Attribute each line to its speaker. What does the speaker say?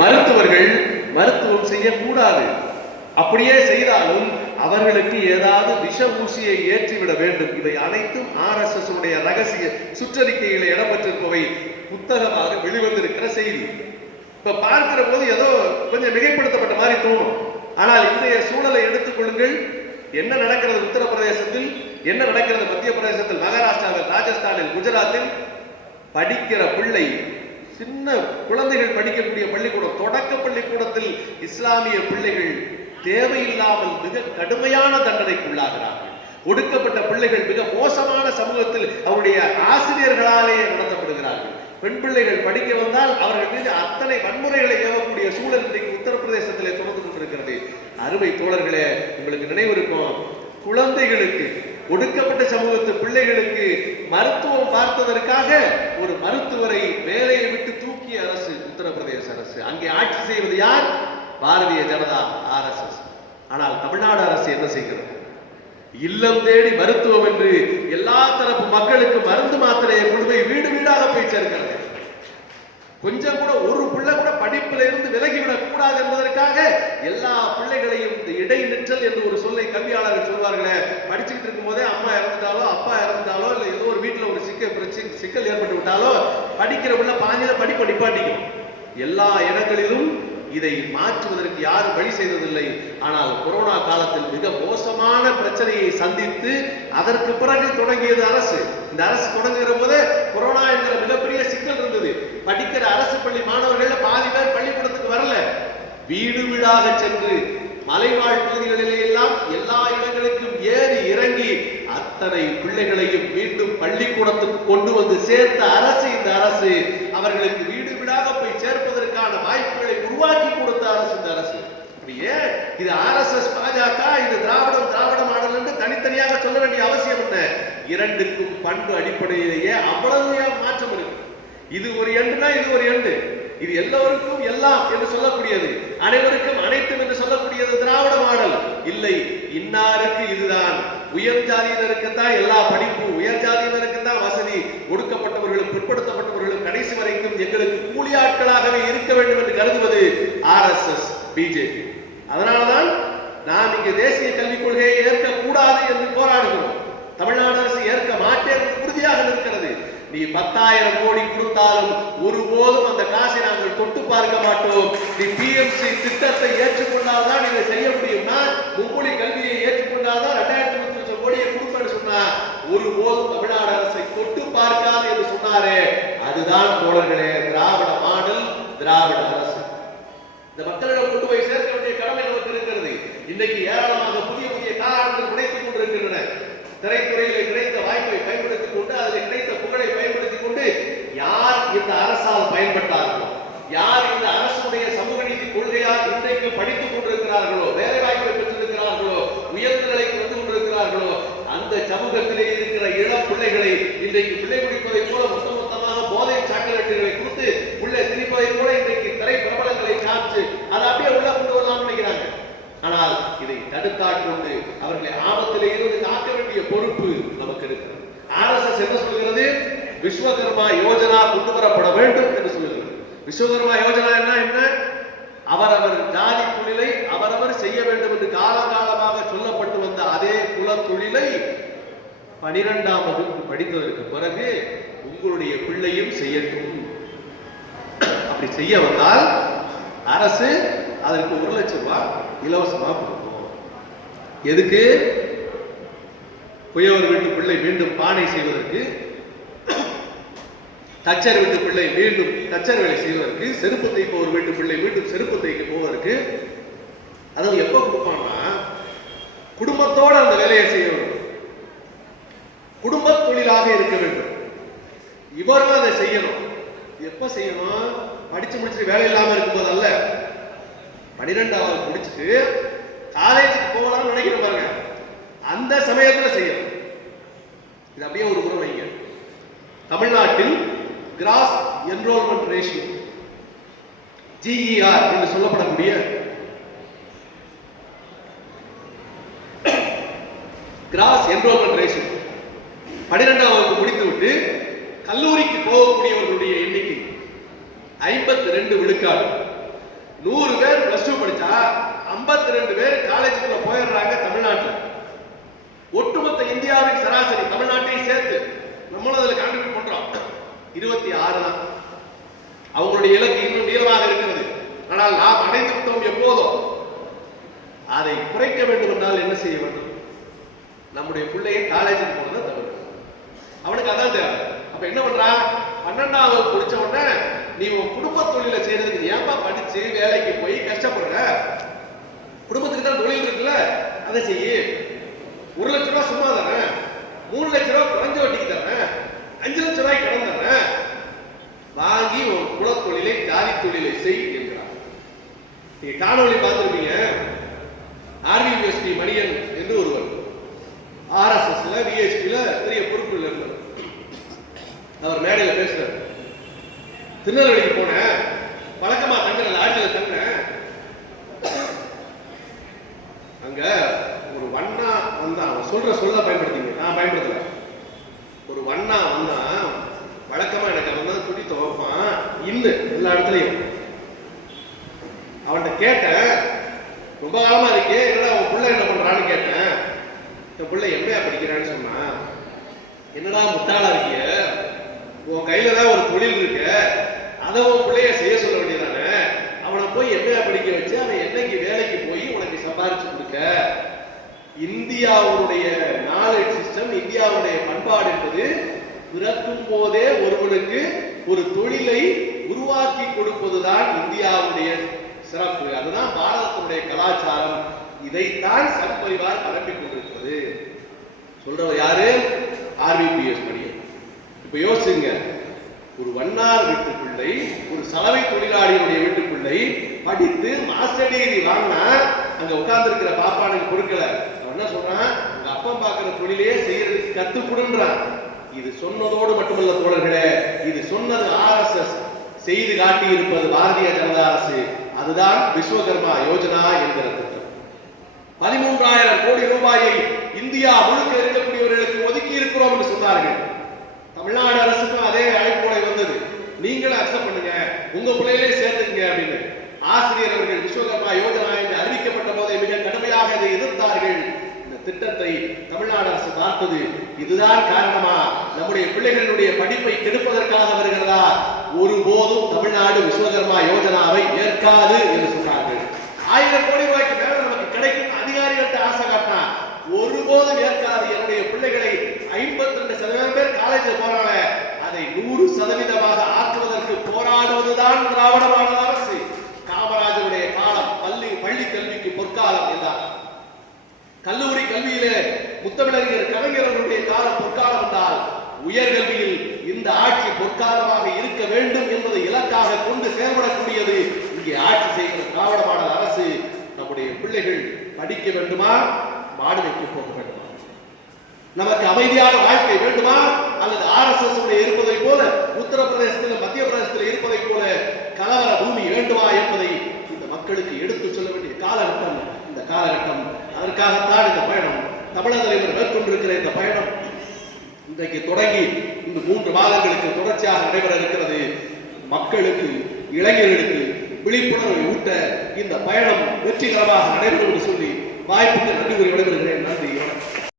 Speaker 1: மருத்துவர்கள் மருத்துவம் செய்யக்கூடாது. அப்படியே செய்தாலும் அவர்களுக்கு ஏதாவது விஷ ஊசியை ஏற்றிவிட வேண்டும். இவை அனைத்தும் ஆர்எஸ்எஸ் உடைய ரகசிய சுற்றறிக்கைகளை இடம்பெற்றிருப்பவை புத்தகமாக வெளிவந்திருக்கிற செய்தி. இப்ப பார்க்கிற போது ஏதோ கொஞ்சம் மிகைப்படுத்தப்பட்ட மாதிரி தோணும். ஆனால் இன்றைய சூழலை எடுத்துக்கொள்ளுங்கள் என்ன நடக்கிறது உத்தரப்பிரதேசத்தில்? என்ன நடக்கிறது மத்திய பிரதேசத்தில்? மகாராஷ்டிராவில் ராஜஸ்தானில் குஜராத்தில் படிக்கிற பிள்ளை சின்ன குழந்தைகள் படிக்கக்கூடிய பள்ளிக்கூடம் தொடக்க பள்ளிக்கூடத்தில் இஸ்லாமிய பிள்ளைகள் தேவையில்லாமல் மிக கடுமையான தண்டனைக்குள்ளாகிறார்கள். ஒடுக்கப்பட்ட பிள்ளைகள் மிக மோசமான சமூகத்தில் அவருடைய ஆசிரியர்களாலேயே நடத்தப்படுகிறார்கள். பெண் பிள்ளைகள் படிக்க வந்தால் அவர்கள் மீது அத்தனை வன்முறைகளை ஏவக்கூடிய சூழல் இன்றைக்கு உத்தரப்பிரதேசத்திலே தொடர்ந்து கொண்டிருக்கிறது. அருமை தோழர்களே உங்களுக்கு நினைவு இருக்கும் குழந்தைகளுக்கு ஒடுக்கப்பட்ட சமூகத்து பிள்ளைகளுக்கு மருத்துவம் பார்த்ததற்காக ஒரு மருத்துவரை வேலையை விட்டு முக்கிய அரசு உத்தரப்பிரதேச அரசு. அங்கே ஆட்சி செய்வது யார்? பாரதிய ஜனதா ஆர்எஸ்எஸ் ஆனால் தமிழ்நாடு அரசு என்ன செய்கிறது? இல்லம் தேடி மருத்துவம் என்று எல்லா தரப்பு மக்களுக்கு மருந்து மாத்திரையை கொண்டு போய் வீடு வீடாக போய் சேர்க்கிறது. கொஞ்சம் கூட ஒரு பிள்ளை கூட படிப்புல இருந்து விலகிவிடக் கூடாது என்பதற்காக எல்லா பிள்ளைகளையும் இந்த இடைநிற்றல் என்று ஒரு சொல்லை கல்வியாளர்கள் சொல்வார்களே. படிச்சுக்கிட்டு இருக்கும் போதே அம்மா இறந்துட்டாலோ அப்பா இறந்துட்டாலோ இல்ல ஒரு சிக்கல் பிரச்சனை சிக்கல் ஏற்பட்டு விட்டாலோ படிக்கிற பிள்ளை பாஞ்சில படிப்பை நிப்பாட்டிக்கும். எல்லா இடங்களிலும் இதை மாற்றுவதற்கு யாரும் வழி செய்ததில்லை. ஆனால் கொரோனா காலத்தில் மிக மோசமான பிரச்சனையை சந்தித்து அதற்கு பிறகு தொடங்கியது அரசு. இந்த அரசு தொடங்குகிற போது கொரோனா என்கிற மிகப்பெரிய சிக்கல் இருந்தது. படிக்கிற அரசு பள்ளி மாணவர்கள் பாதி பேர் பள்ளிக்கூடத்துக்கு வரல. வீடு வீடாக சென்று மலைவாழ் பகுதிகளிலே எல்லாம் எல்லா இடங்களும் அத்தனை பிள்ளைகளையும் மீண்டும் பள்ளிக்கூடத்துக்கு கொண்டு வந்து சேர்த்த அரசு இந்த அரசு அவர்களுக்கு வீடு வீடாக போய் சேர்ப்பதற்கான வாய்ப்புகளை உருவாக்கி கொடுத்த அரசு இந்த அரசு. அப்படியே இது ஆர்எஸ்எஸ் பாஜக இது திராவிடம் திராவிட மாடல் என்று தனித்தனியாக சொல்ல வேண்டிய அவசியம் என்ன? இரண்டுக்கும் பண்பு அடிப்படையிலேயே அவ்வளவு மாற்றம் இருக்கு. இது ஒரு எண்டுனா இது ஒரு எண்டு. இது எல்லோருக்கும் எல்லாம் என்று சொல்லக்கூடியது. அனைவருக்கும் அனைத்தும் என்று சொல்லக்கூடியது திராவிட மாடல். இல்லை இன்னாருக்கு இதுதான். உயர் ஜாதியினருக்கு தான் எல்லா படிப்பு உயர் ஜாதியினருக்கு தான் வசதி ஒடுக்கப்பட்டவர்களும் பிற்படுத்தப்பட்டவர்களும் கடைசி வரைக்கும் எங்களுக்கு கூலி ஆட்களாகவே இருக்க வேண்டும் என்று கருதுவது ஆர்எஸ்எஸ் பிஜேபி அதனால்தான் நாம் இங்கே தேசிய கல்விக் கொள்கையை ஏற்க கூடாது என்று போராடுகிறோம். தமிழ்நாடு அரசு ஏற்க மாட்டேன் உறுதியாக இருக்கிறது நீ பத்தாயிரம் கோடி கொடுத்தாலும் ஒருபோதும் அந்த காசை நாங்கள் தொட்டு பார்க்க மாட்டோம். நீ பிஎம்சி திட்டத்தை ஏற்றுக்கொண்டால்தான் இதை செய்ய முடியும்னா மும்மொழி கல்வியை ஏற்றுக்கொண்டால்தான் ரெண்டாயிரத்தி இருபத்தி லட்சம் கோடியை கொடுப்பேன்னு சொன்னா ஒருபோதும் தமிழ்நாடு அரசை தொட்டு பார்க்காது என்று சொன்னாரே. அதுதான் தோழர்களே திராவிட மாடல் திராவிட அரசு. இந்த மக்களிடம் கொண்டு போய் சேர்க்க வேண்டிய கடமை சமூகத்திலே இருக்கிற இளம் பிள்ளைகளை இன்றைக்கு பிள்ளை குடிப்பதை போல மொத்த மொத்தமாக போதை சாக்லேட்டுகளை கொடுத்து உள்ளே திணிப்பதை போல இன்றைக்கு திரை பிரபலங்களை காற்று அதை அப்படியே உள்ள கொண்டு வரலாம்னு நினைக்கிறாங்க. ஆனால் இதை தடுத்தாட்கொண்டு அவர்களை ஆபத்திலே இருந்து காக்க வேண்டிய பொறுப்பு நமக்கு இருக்கிறது. ஆர்எஸ்எஸ் என்ன சொல்கிறது? விஸ்வகர்மா யோஜனா கொண்டு வரப்பட வேண்டும் என்று சொல்கிறது. விஸ்வகர்மா யோஜனா என்ன என்ன? அவரவர் ஜாதி தொழிலை அவரவர் செய்ய வேண்டும் என்று காலகாலமாக சொல்லப்பட்டு வந்த அதே குல தொழிலை பனிரெண்டாம் வகுப்பு படித்ததற்கு பிறகு உங்களுடைய பிள்ளையும் செய்யட்டும். அப்படி செய்ய வந்தால் அரசு அதற்கு ஒரு லட்சம் ரூபாய் இலவசமாக கொடுக்கும். எதுக்கு? புயவர் வீட்டு பிள்ளை மீண்டும் பானை செய்வதற்கு தச்சர் வீட்டு பிள்ளை மீண்டும் தச்சர் வேலை செய்வதற்கு செருப்பு தைப்பவர் வீட்டு பிள்ளை மீண்டும் செருப்பு தைக்க போவதற்கு அதாவது எப்போ கொடுப்பான்னா குடும்பத்தோடு அந்த வேலையை செய்யணும் குடும்ப தொழிலாக இருக்க வேண்டும். இவரும் அதை செய்யணும். எப்ப செய்யணும்? படிச்சு முடிச்சுட்டு வேலை இல்லாம இருக்கும்போது அல்ல பனிரெண்டாவது முடிச்சுட்டு காலேஜுக்கு போகலாம்னு நினைக்கிற பாருங்க. அந்த சமயத்துல செய்யணும். இது அப்படியே ஒரு முறை வைங்க. தமிழ்நாட்டில் கிராஸ் என்ரோல்மெண்ட் ரேஷியோ ஜிஇஆர் என்று சொல்லப்படக்கூடிய கிராஸ் என்ரோல்மெண்ட் பனிரெண்டாம் வகுப்பு முடித்துவிட்டு கல்லூரிக்கு போகக்கூடியவர்களுடைய எண்ணிக்கை ஐம்பத்தி ரெண்டு விழுக்காடு. நூறு பேர் பிளஸ் டூ படிச்சா 52 ரெண்டு பேர் காலேஜுக்குள்ள போயிடுறாங்க தமிழ்நாட்டில். ஒட்டுமொத்த இந்தியாவின் சராசரி தமிழ்நாட்டையும் சேர்த்து நம்மளும் அதில் கான்ட்ரிபியூட் பண்றோம். இருபத்தி ஆறு தான். அவங்களுடைய இலக்கு இன்னும் நீளமாக இருக்கிறது. ஆனால் நாம் அடைந்து விட்டோம் எப்போதும். அதை குறைக்க வேண்டும் என்றால் என்ன செய்ய வேண்டும்? நம்முடைய பிள்ளையை காலேஜுக்கு போனது அவனுக்கு அதான் தேவை. அப்ப என்ன பண்றா? பன்னெண்டாவது வகுப்பு முடிச்ச உடனே நீ உன் குடும்ப தொழில செய்யறதுக்கு ஏன்பா படிச்சு வேலைக்கு போய் கஷ்டப்படுற? குடும்பத்துக்கு தான் தொழில் இருக்குல்ல அதை செய்யு ஒரு லட்ச ரூபாய் சும்மா தானே? மூணு லட்ச ரூபாய் குறைஞ்ச வட்டிக்கு தானே? அஞ்சு லட்ச ரூபாய் கடன் தரேன் வாங்கி உன் குலத்தொழிலை ஜாதி தொழிலை செய் என்கிறார் நீங்க காணொலி பார்த்திருப்பீங்க. ஆர்விஎஸ்பி மணியன் என்று ஒருவர். ஆர்எஸ்எஸ்ல விஎச் திருநெல்வேலிக்கு போனேன். வழக்கமா தங்குற லாட்ஜில் தங்குறேன் அங்க ஒரு வண்ணா வந்தான் அவன் சொல்ற சொல்ல பயன்படுத்திங்க. நான் பயன்படுத்தல. ஒரு வண்ணா வந்தான் வழக்கமா எனக்கு அவன் தான் துணி துவைப்பான். இன்னு எல்லா இடத்துலையும். அவன்கிட்ட கேட்டேன். ரொம்ப காலமா இருக்கே என்னடா அவன் பிள்ளை என்ன பண்றான்னு கேட்டேன். என் பிள்ளை எம்ஏ படிக்கிறான்னு சொன்னான். என்னடா முட்டாளா இருக்கிய உன் கையில தான் ஒரு தொழில் இருக்கு. அதை உன் பிள்ளைய செய்ய சொல்ல வேண்டியதானே அவனை போய் எம்ஏ படிக்க வச்சு அவன் என்னைக்கு வேலைக்கு போய் உனக்கு சம்பாதிச்சு கொடுக்க? இந்தியாவுடைய நாலேஜ் சிஸ்டம் இந்தியாவுடைய பண்பாடு என்பது பிறக்கும் போதே ஒருவனுக்கு ஒரு தொழிலை உருவாக்கி கொடுப்பதுதான் இந்தியாவுடைய சிறப்பு. அதுதான் பாரதத்தினுடைய கலாச்சாரம். இதைத்தான் சத்பரிவார் பரப்பிக் கொண்டிருக்கிறது. சொல்றவர் யாரு? ஆர்விபிஎஸ் மணியன். இப்ப யோசிச்சுங்க. ஒரு வண்ணார் வீட்டு பிள்ளை ஒரு சலவை தொழிலாளியுடைய வீட்டு பிள்ளை படித்து மாஸ்டர் டிகிரி வாங்கினா அங்க உட்கார்ந்து இருக்கிற பாப்பானுக்கு கொடுக்கல. அவன் என்ன சொல்றான்? உங்க அப்பா பார்க்கிற தொழிலையே செய்யறதுக்கு கத்துக்கொடுன்றான். இது சொன்னதோடு மட்டுமல்ல தோழர்களே இது சொன்னது ஆர்எஸ்எஸ் செய்து காட்டி இருப்பது பாரதிய ஜனதா அரசு. அதுதான் விஸ்வகர்மா யோஜனா என்கிற திட்டம். பதிமூன்றாயிரம் கோடி ரூபாயை இந்தியா முழுக்க இருக்கக்கூடியவர்களுக்கு ஒதுக்கி இருக்கிறோம் என்று சொன்னார்கள். தமிழ்நாடு அரசு பண்ணுங்க. உங்க பிள்ளைகளே சேர்த்துங்க அப்படின்னு. ஆசிரியர் அவர்கள் விஸ்வகர்மா யோஜனா என்று அறிவிக்கப்பட்ட போதே மிக கடுமையாக இதை எதிர்த்தார்கள். இந்த திட்டத்தை தமிழ்நாடு அரசு பார்த்தது இதுதான் காரணமா? நம்முடைய பிள்ளைகளுடைய படிப்பை கெடுப்பதற்காக வருகிறதா? ஒருபோதும் தமிழ்நாடு விஸ்வகர்மா யோஜனாவை ஏற்காது என்று சொன்னார்கள் ஆயிரம் கோடி ரூபாய்க்கு மேல நமக்கு கிடைக்கும் அதிகாரிகள்ட்ட ஆசை காட்டினா ஒருபோதும் ஏற்காது. என்னுடைய பிள்ளைகளை ஐம்பத்தி ரெண்டு சதவீதம் பேர் காலேஜில் போறாங்க. அதை நூறு சதவீதமாக ஆக்குவதற்கு போராடுவதுதான் திராவிட மாடல் அரசு. காமராஜருடைய காலம் பள்ளி பள்ளி கல்விக்கு பொற்காலம் என்றார். கல்லூரி கல்வியிலே முத்தமிழறிஞர் கலைஞர் காலம் பொற்காலம் என்றால் உயர்கல்வியில் இந்த ஆட்சி பொற்காலமாக இருக்க வேண்டும் என்பதை இலக்காக கொண்டு செயல்படக்கூடியது இங்கே ஆட்சி செய்கிற திராவிட மாடல் அரசு. நம்முடைய பிள்ளைகள் படிக்க வேண்டுமா? மாடுமைக்கு போக வேண்டுமா? நமக்கு அமைதியான வாழ்க்கை வேண்டுமா? அல்லது ஆர்எஸ்எஸ் இருப்பதை போல உத்தரப்பிரதேசத்தில் மத்திய பிரதேசத்தில் இருப்பதை போல கலவர பூமி வேண்டுமா என்பதை இந்த மக்களுக்கு எடுத்துச் சொல்ல வேண்டிய காலகட்டம் இந்த காலகட்டம் அதற்காகத்தான் இந்த பயணம். தமிழக தலைவர் மேற்கொண்டிருக்கிற இந்த பயணம் இன்றைக்கு தொடங்கி இந்த மூன்று மாதங்களுக்கு தொடர்ச்சியாக நடைபெற இருக்கிறது. மக்களுக்கு இளைஞர்களுக்கு விழிப்புணர்வை ஊட்ட இந்த பயணம் வெற்றிகரமாக நடைபெறும் என்று சொல்லி வாய்ப்புக்கு நன்றி கூறி விடைபெறுகிறேன். நன்றி வணக்கம்.